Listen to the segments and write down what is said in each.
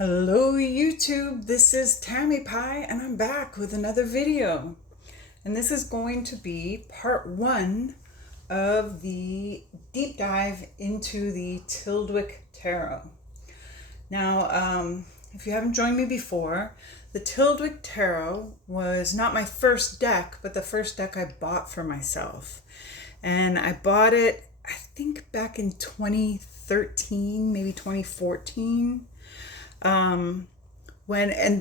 Hello YouTube, this is Tammy Pie and I'm back with another video. And this is going to be part one of the deep dive into the Tyldwick Tarot. Now, if you haven't joined me before, the Tyldwick Tarot was not my first deck, but the first deck I bought for myself. And I bought it, I think back in 2013, maybe 2014. And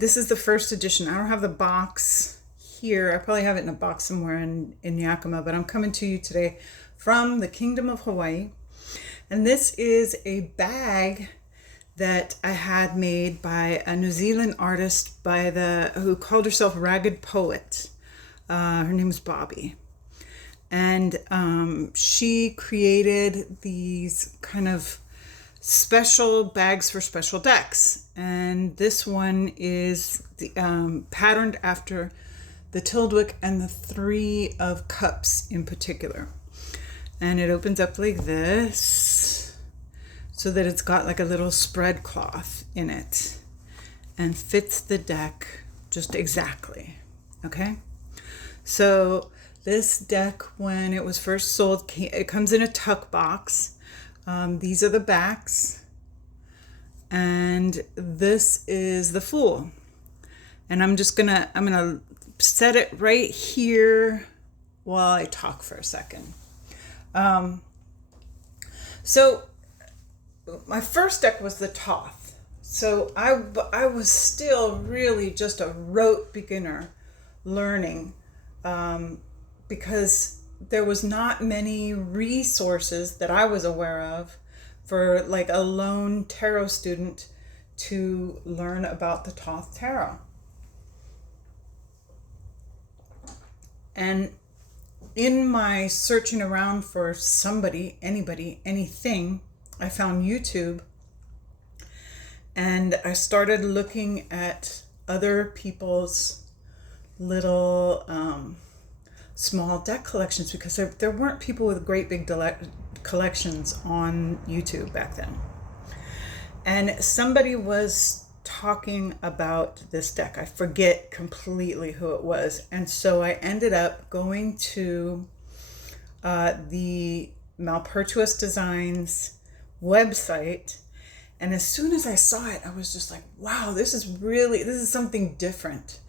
this is the first edition. I don't have the box here. I probably have it in a box somewhere in Yakima, but I'm coming to you today from the Kingdom of Hawaii. And this is a bag that I had made by a New Zealand artist who called herself Ragged Poet. Her name is Bobby. And she created these kind of special bags for special decks, and this one is patterned after the Tyldwick and the Three of Cups in particular. And it opens up like this so that it's got like a little spread cloth in it and fits the deck just exactly. Okay, so this deck, when it was first sold, it comes in a tuck box. These are the backs, and this is the Fool. And I'm gonna set it right here while I talk for a second. So my first deck was the Toth. So I was still really just a rote beginner learning, because there was not many resources that I was aware of for like a lone tarot student to learn about the Thoth Tarot. And in my searching around for somebody, anybody, anything, I found YouTube, and I started looking at other people's little small deck collections, because there weren't people with great big collections on YouTube back then. And somebody was talking about this deck. I forget completely who it was. And so I ended up going to the Malpertuis Designs website. And as soon as I saw it, I was just like, wow, this is something different.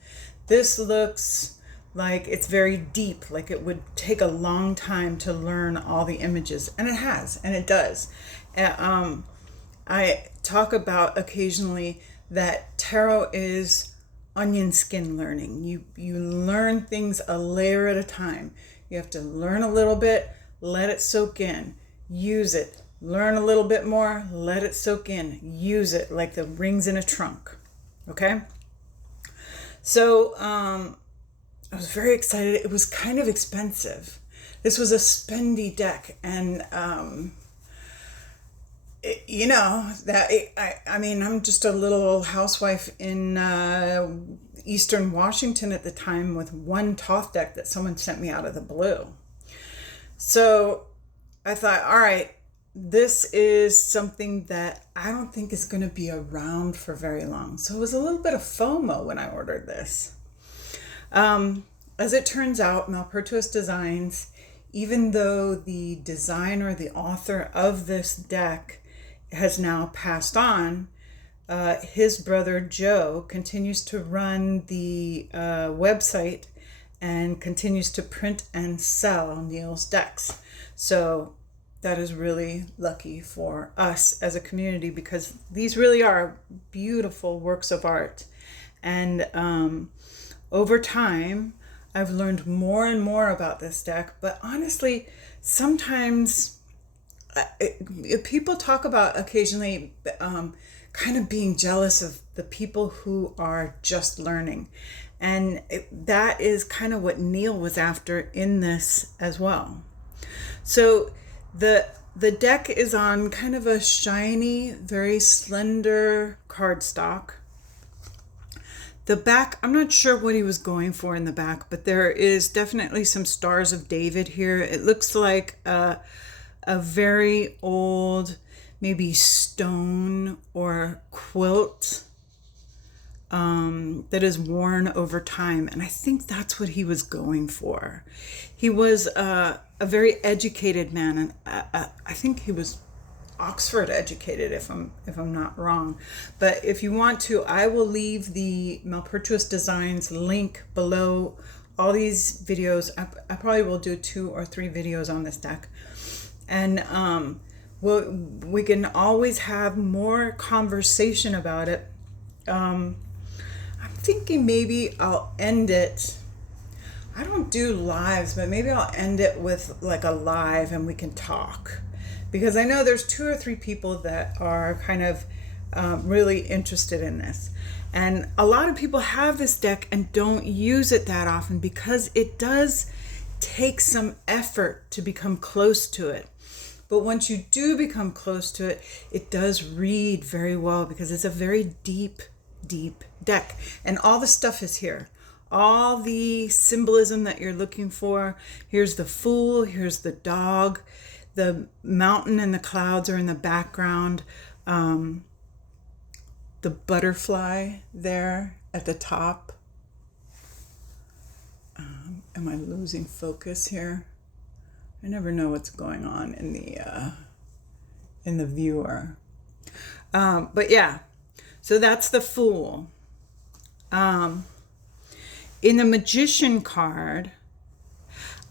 This looks like it's very deep, like it would take a long time to learn all the images, and it has, and it does. I talk about occasionally that tarot is onion skin learning. You learn things a layer at a time. You have to learn a little bit, let it soak in, use it, learn a little bit more, let it soak in, use it, like the rings in a trunk. Okay, so I was very excited. It was kind of expensive. This was a spendy deck, and I'm just a little old housewife in Eastern Washington at the time with one Thoth deck that someone sent me out of the blue. So I thought, all right, this is something that I don't think is going to be around for very long. So it was a little bit of FOMO when I ordered this. As it turns out, Malpertuis Designs, even though the designer, the author of this deck has now passed on, his brother Joe continues to run the website and continues to print and sell Neil's decks. So that is really lucky for us as a community, because these really are beautiful works of art. And over time, I've learned more and more about this deck, but honestly, sometimes people talk about occasionally kind of being jealous of the people who are just learning. And that is kind of what Neil was after in this as well. So the deck is on kind of a shiny, very slender cardstock. The back, I'm not sure what he was going for in the back, but there is definitely some Stars of David here. It looks like a very old, maybe stone or quilt that is worn over time. And I think that's what he was going for. He was a very educated man, and I think he was Oxford educated, if I'm not wrong. But if you want to, I will leave the Malpertuis Designs link below all these videos. I probably will do 2 or 3 videos on this deck, and we can always have more conversation about it. I'm thinking maybe I'll end it. I don't do lives, but maybe I'll end it with like a live and we can talk. Because I know there's 2 or 3 people that are kind of really interested in this. And a lot of people have this deck and don't use it that often because it does take some effort to become close to it. But once you do become close to it, it does read very well because it's a very deep, deep deck. And all the stuff is here. All the symbolism that you're looking for. Here's the Fool, here's the dog. The mountain and the clouds are in the background. The butterfly there at the top. Am I losing focus here? I never know what's going on in the viewer. But yeah, so that's the Fool. In the Magician card,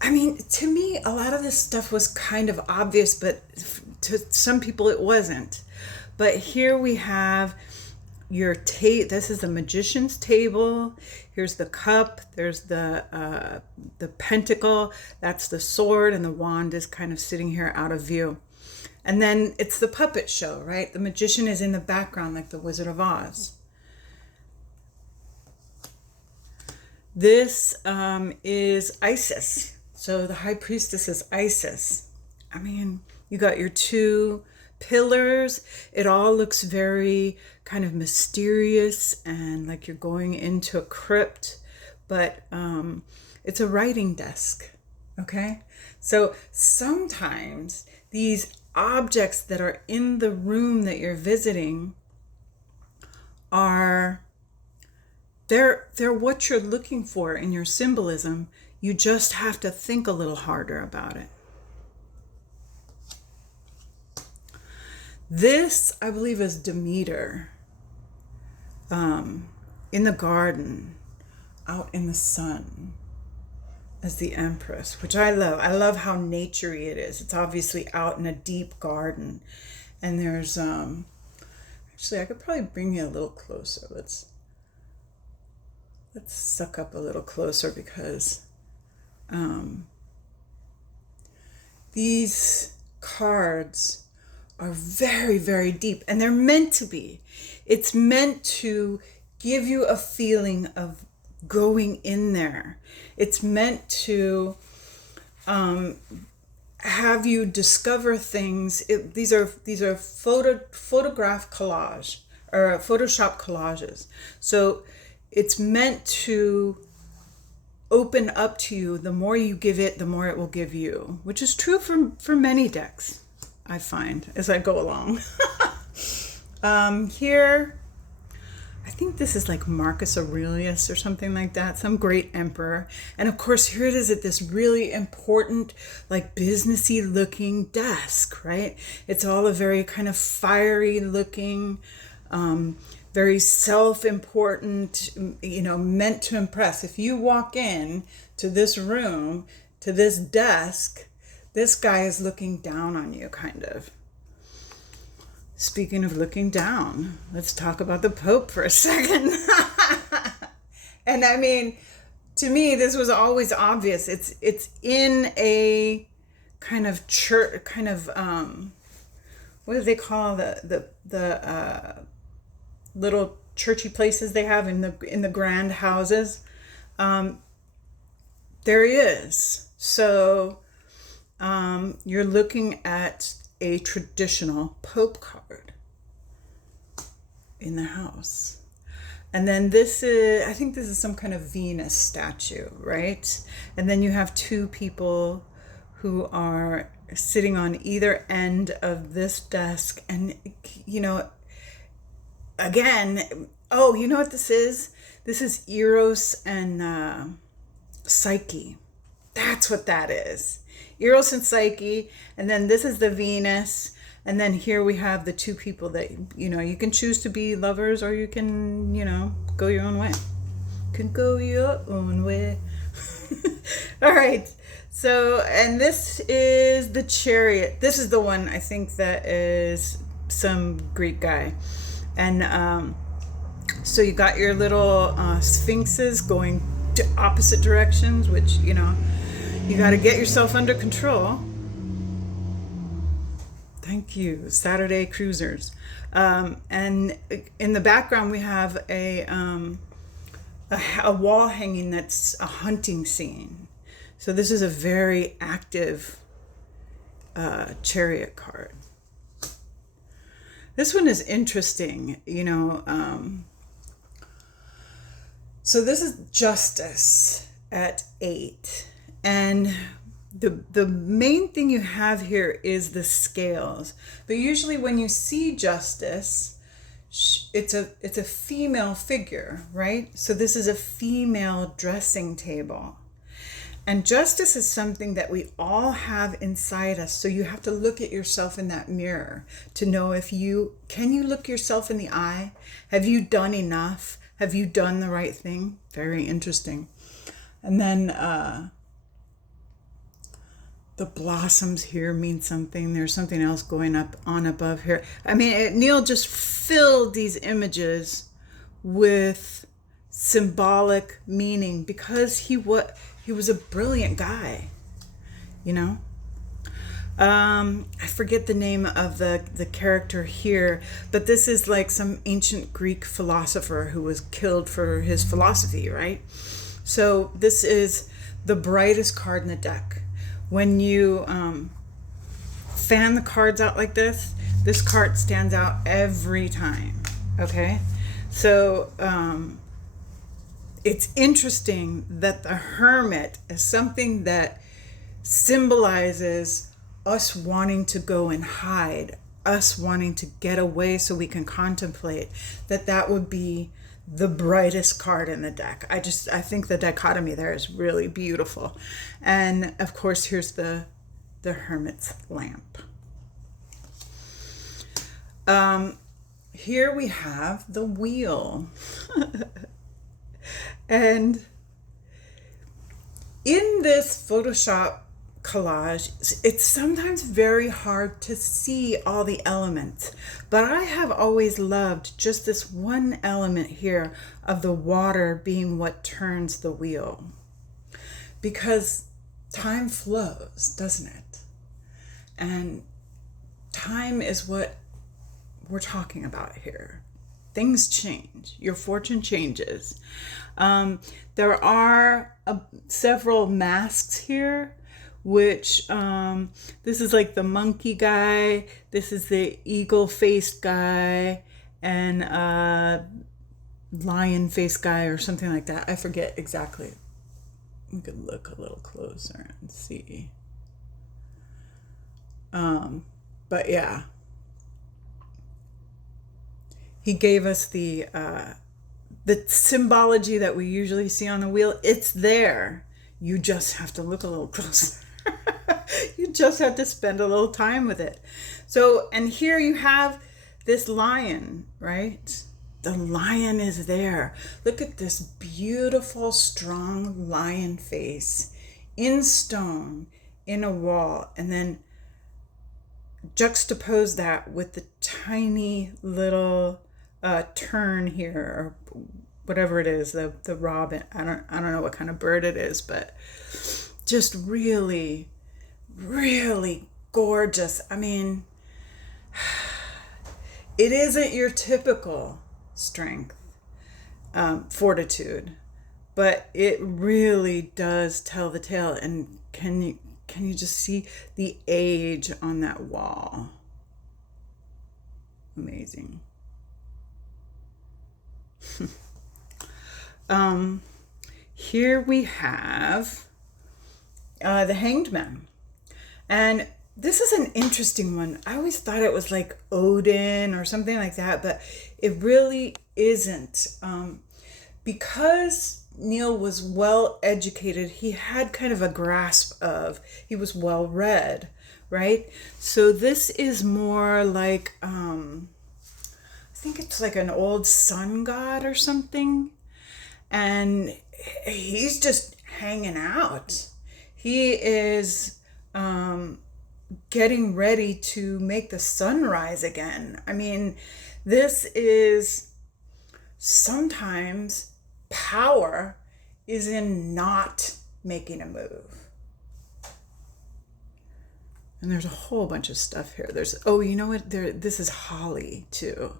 I mean, to me, a lot of this stuff was kind of obvious, but to some people it wasn't. But here we have your this is the Magician's table. Here's the cup. There's the pentacle. That's the sword, and the wand is kind of sitting here out of view. And then it's the puppet show, right? The magician is in the background like the Wizard of Oz. This is Isis. So the High Priestess is Isis. I mean, you got your 2 pillars. It all looks very kind of mysterious and like you're going into a crypt, but it's a writing desk, okay? So sometimes these objects that are in the room that you're visiting are, they're what you're looking for in your symbolism. You just have to think a little harder about it. This, I believe, is Demeter in the garden, out in the sun, as the Empress, which I love. I love how naturey it is. It's obviously out in a deep garden. And there's, actually, I could probably bring you a little closer. Let's suck up a little closer because these cards are very, very deep, and they're meant to be. It's meant to give you a feeling of going in there. It's meant to have you discover things. These are photograph collage or Photoshop collages. So it's meant to open up to you. The more you give it, the more it will give you, which is true for many decks, I find, as I go along. Here, I think this is like Marcus Aurelius or something like that, some great emperor. And of course, here it is at this really important, like businessy looking desk, right? It's all a very kind of fiery looking, very self-important, meant to impress. If you walk in to this room, to this desk, this guy is looking down on you, kind of. Speaking of looking down, let's talk about the Pope for a second. And I mean, to me, this was always obvious. It's in a kind of church, kind of what do they call the little churchy places they have in the grand houses. There he is. So you're looking at a traditional Pope card in the house. And then this is, I think this is some kind of Venus statue, right? And then you have 2 people who are sitting on either end of this desk. And, again, oh, you know what this is? This is Eros and Psyche. That's what that is. Eros and Psyche. And then this is the Venus. And then here we have the two people that, you can choose to be lovers, or you can, go your own way. You can go your own way. All right. So, and this is the Chariot. This is the one I think that is some Greek guy. And so you got your little sphinxes going to opposite directions, which, you got to get yourself under control. Thank you, Saturday Cruisers. And in the background, we have a wall hanging that's a hunting scene. So this is a very active Chariot card. This one is interesting, so this is Justice at 8. And the main thing you have here is the scales. But usually when you see Justice, it's a female figure, right? So this is a female dressing table. And justice is something that we all have inside us. So you have to look at yourself in that mirror to know can you look yourself in the eye? Have you done enough? Have you done the right thing? Very interesting. And then the blossoms here mean something. There's something else going up on above here. I mean, Neil just filled these images with symbolic meaning because he was a brilliant guy, I forget the name of the character here, but this is like some ancient Greek philosopher who was killed for his philosophy, right? So this is the brightest card in the deck. When you fan the cards out like this card stands out every time, okay? So it's interesting that the Hermit is something that symbolizes us wanting to go and hide, us wanting to get away so we can contemplate. That would be the brightest card in the deck. I think the dichotomy there is really beautiful. And of course, here's the Hermit's lamp. Here we have the wheel. And in this Photoshop collage, it's sometimes very hard to see all the elements, but I have always loved just this one element here of the water being what turns the wheel, because time flows, doesn't it? And time is what we're talking about here. Things change. Your fortune changes. There are several masks here, which this is like the monkey guy. This is the eagle-faced guy and lion-faced guy or something like that. I forget exactly. We could look a little closer and see. But yeah. He gave us the symbology that we usually see on the wheel. It's there. You just have to look a little closer. You just have to spend a little time with it. So, and here you have this lion, right? The lion is there. Look at this beautiful, strong lion face in stone, in a wall, and then juxtapose that with the tiny little tern here, or whatever it is, the robin. I don't know what kind of bird it is, but just really, really gorgeous. I mean, it isn't your typical strength, fortitude, but it really does tell the tale. And can you just see the age on that wall? Amazing. Here we have the Hanged Man. And this is an interesting one. I always thought it was like Odin or something like that, but it really isn't. because Neil was well educated, he had kind of a grasp of, he was well read, right? So this is more like, I think it's like an old sun god or something. And he's just hanging out. He is getting ready to make the sun rise again. I mean, this is sometimes power is in not making a move. And there's a whole bunch of stuff here. There's, oh, you know what? This is holly too.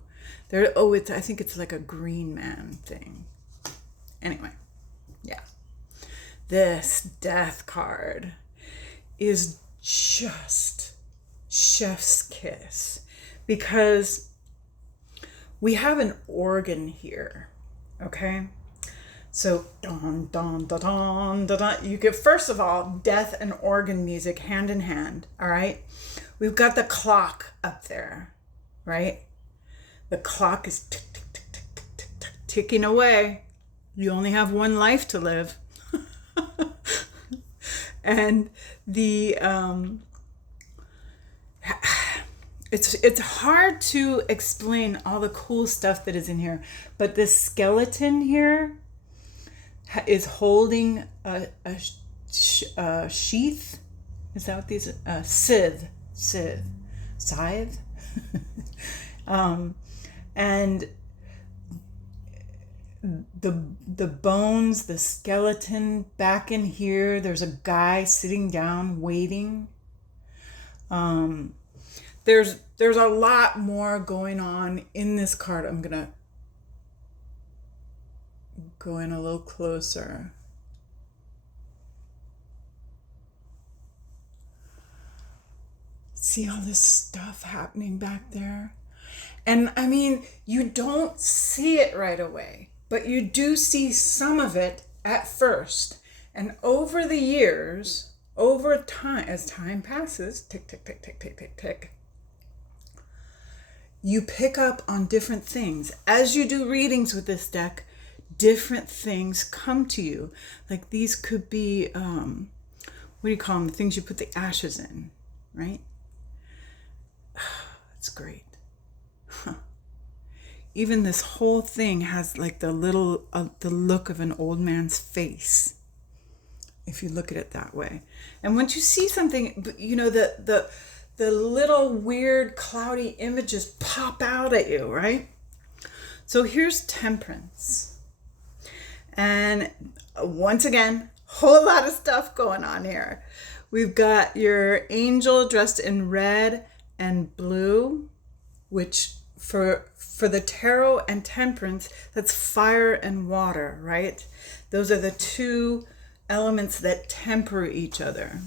I think it's like a green man thing. Anyway, yeah. This death card is just chef's kiss, because we have an organ here, okay? So, dun, dun, dun, dun, dun, dun. You get, first of all, death and organ music hand in hand, all right? We've got the clock up there, right? The clock is tick, tick, tick, tick, tick, tick, tick, ticking away. You only have one life to live. And the it's hard to explain all the cool stuff that is in here, but this skeleton here is holding a sheath. Is that what these scythe and the bones, the skeleton back in here, there's a guy sitting down waiting. There's a lot more going on in this card. I'm gonna go in a little closer. See all this stuff happening back there? And I mean, you don't see it right away, but you do see some of it at first. And over the years, over time, as time passes, tick, tick, tick, tick, tick, tick, tick, you pick up on different things. As you do readings with this deck, different things come to you. Like these could be, what do you call them? The things you put the ashes in, right? It's great. Huh. Even this whole thing has like the look of an old man's face, if you look at it that way. And once you see something, you know, the little weird cloudy images pop out at you, right? So here's Temperance. And once again, whole lot of stuff going on here. We've got your angel dressed in red and blue, which for the tarot and Temperance, that's fire and water, right? Those are the two elements that temper each other.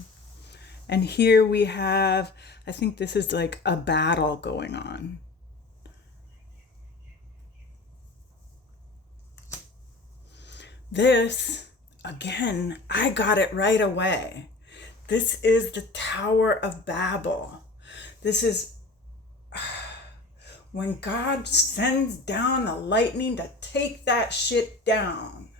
And here we have, I think this is like a battle going on. This, again, I got it right away. This is the Tower of Babel. This is when God sends down the lightning to take that shit down.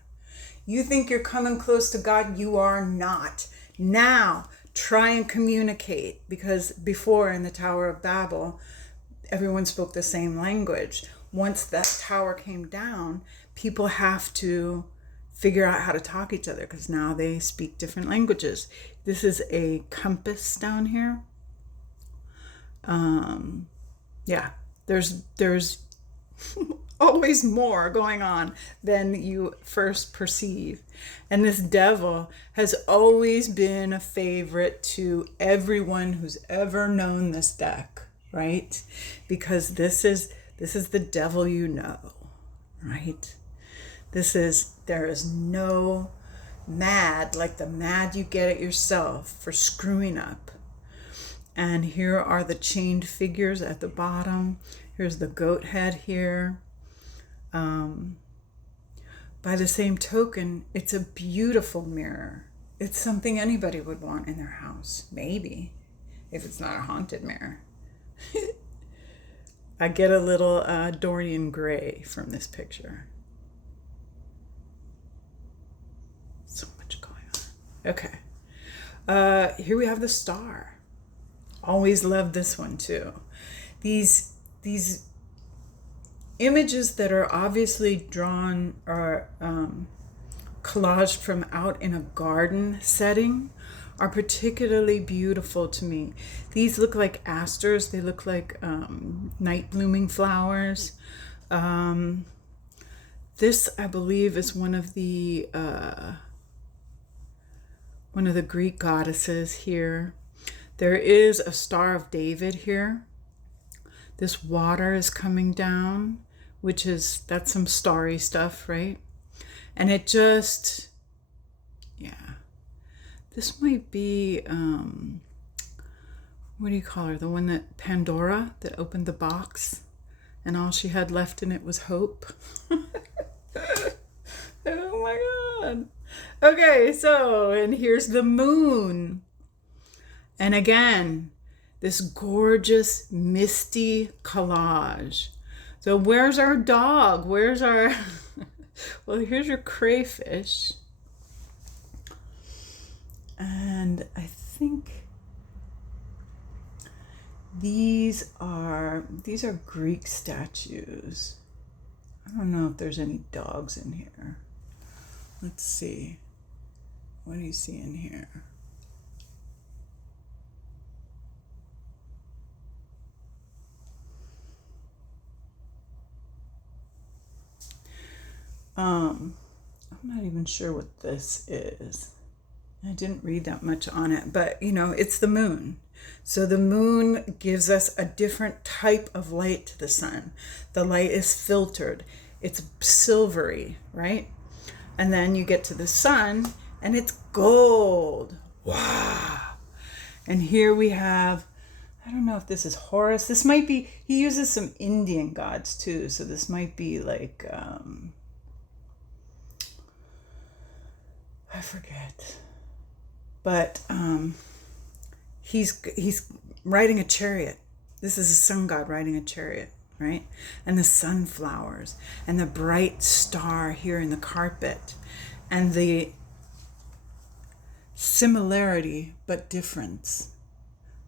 You think you're coming close to God, you are not. Now, try and communicate, because before in the Tower of Babel, everyone spoke the same language. Once that tower came down, people have to figure out how to talk to each other, because now they speak different languages. This is a compass down here. Yeah, there's always more going on than you first perceive. And this devil has always been a favorite to everyone who's ever known this deck, right? Because this is the devil you know, right? There is no mad like the mad you get at yourself for screwing up. And here are the chained figures at the bottom. Here's the goat head here. By the same token, it's a beautiful mirror. It's something anybody would want in their house, maybe, if it's not a haunted mirror. I get a little Dorian Gray from this picture. Okay. Here we have the star. Always love this one too. These images that are obviously drawn or collaged from out in a garden setting are particularly beautiful to me. These look like asters. They look like night blooming flowers. This, I believe, is one of the Greek goddesses here. There is a Star of David here. This water is coming down, that's some starry stuff, right? And it just, yeah. This might be, what do you call her? The one that Pandora, that opened the box and all she had left in it was hope. Oh my God. Okay, so, and here's the moon. And again, this gorgeous, misty collage. So where's our dog? Where's our, well, here's your crayfish. And I think these are Greek statues. I don't know if there's any dogs in here. Let's see. What do you see in here? I'm not even sure what this is. I didn't read that much on it, but it's the moon. So the moon gives us a different type of light to the sun. The light is filtered. It's silvery, right? And then you get to the sun and it's gold. Wow. And here we have, I don't know if this is Horus. This might be, he uses some Indian gods too. So this might be like, I forget. But he's riding a chariot. This is a sun god riding a chariot, right? And the sunflowers and the bright star here in the carpet and the similarity but difference.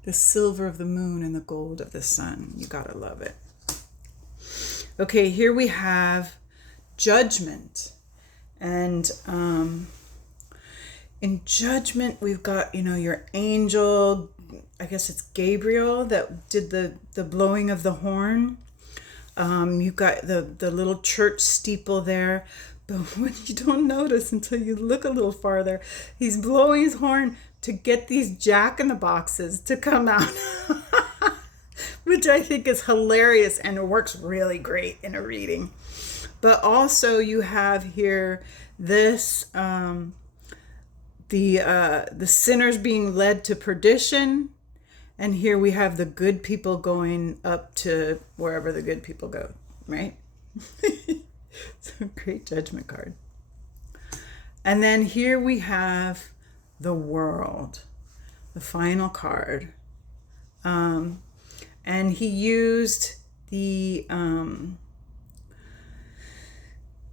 The silver of the moon and the gold of the sun. You gotta love it. Okay, here we have Judgment. And in Judgment, we've got, your angel, I guess it's Gabriel that did the blowing of the horn. You've got the little church steeple there. But what you don't notice until you look a little farther, he's blowing his horn to get these jack-in-the-boxes to come out, which I think is hilarious and it works really great in a reading. But also you have here this, the sinners being led to perdition. And here we have the good people going up to wherever the good people go, right? It's a great Judgment card. And then here we have the World, the final card. And he used the,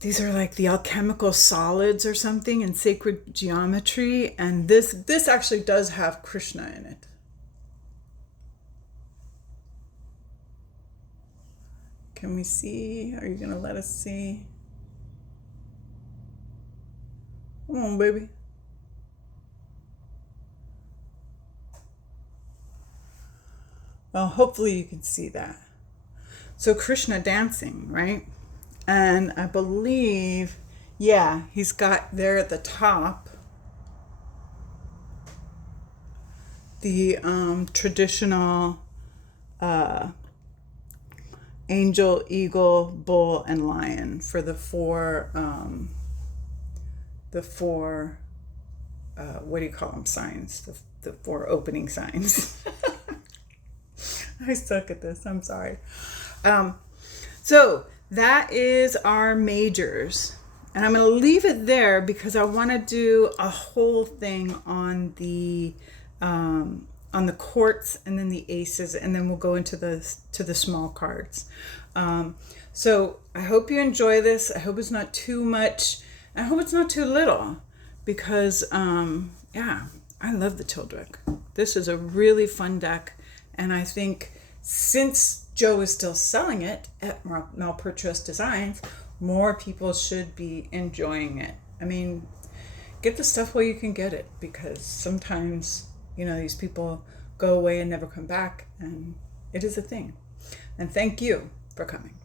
these are like the alchemical solids or something in sacred geometry. And this actually does have Krishna in it. Can we see? Are you going to let us see? Come on, baby. Well, hopefully you can see that. So Krishna dancing, right? And I believe, yeah, he's got there at the top the traditional angel, eagle, bull, and lion for the four what do you call them, signs? The four opening signs. I suck at this, I'm sorry. So that is our majors. And I'm going to leave it there because I want to do a whole thing on the courts and then the aces, and then we'll go into the small cards. So I hope you enjoy this. I hope it's not too much. I hope it's not too little, because yeah, I love the Tyldwick. This is a really fun deck, and I think since Joe is still selling it at Malpertuis Designs, more people should be enjoying it. I mean, get the stuff while you can get it, because sometimes, these people go away and never come back, and it is a thing. And thank you for coming.